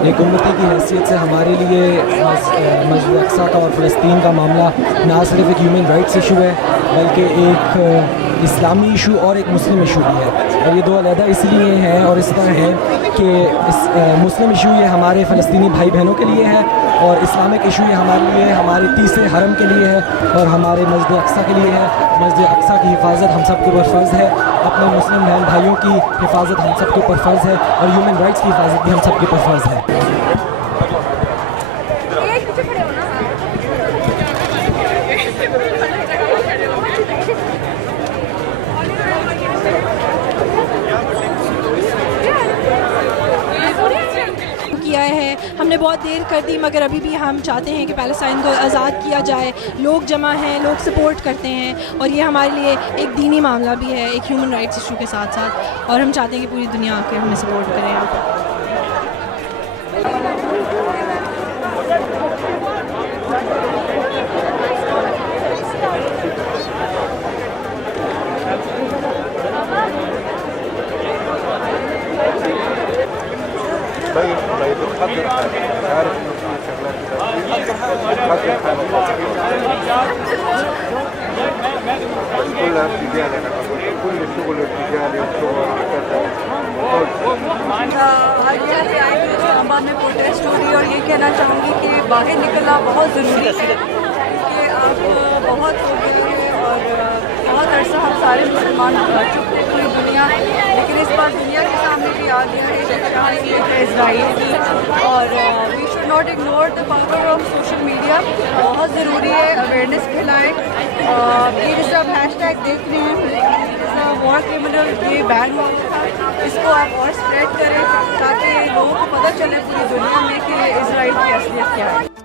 एक उम्मती की हैसियत से हमारे लिए मस्जिद अक्सा का और फ़लस्तीन का मामला ना सिर्फ एक ह्यूमन राइट्स इशू है बल्कि एक इस्लामी इशू और एक मुस्लिम इशू भी है। और ये दो अलहदा इसलिए हैं और इस तरह हैं कि मुस्लिम इशू ये हमारे फ़लस्तीनी भाई बहनों के लिए है और इस्लामिक इशू ये हमारे लिए हमारे तीसरे हरम के लिए है और हमारे मस्जिद अक्सा के लिए है। मस्जिद अक्सा की हिफाजत हम सब के ऊपर फ़र्ज़ है, अपने मुस्लिम बहन भाइयों की हिफाजत हम सब के ऊपर फ़र्ज़ है और ह्यूमन राइट्स की हिफाजत भी हम सब के ऊपर फ़र्ज़ है। किया है हमने बहुत देर कर दी, मगर अभी भी हम चाहते हैं कि पैलेस्टाइन को आज़ाद किया जाए। लोग जमा हैं, लोग सपोर्ट करते हैं और ये हमारे लिए एक दीनी मामला भी है, एक ह्यूमन राइट्स इशू के साथ साथ, और हम चाहते हैं कि पूरी दुनिया आकर हमें सपोर्ट करें। इस्लामाबाद में प्रोटेस्ट हो रही है और ये कहना चाहूँगी कि बाहर निकलना बहुत ज़रूरी है कि आप बहुत हो गए हैं और बहुत अर्सा हम सारे मुसलमान चुप थे पूरी दुनिया, लेकिन इस बार दुनिया के सामने भी आ गया है शक्रिया है इसराइल की, और we should not ignore the power of social media. बहुत ज़रूरी है अवेयरनेस फैलाएँ। ये सब हैशटैग देख रहे हैं वॉर क्रिमिनल, ये बैन हुआ था, इसको आप और स्प्रेड करें ताकि लोगों को पता चले पूरी दुनिया में कि इसराइल की असलियत क्या है।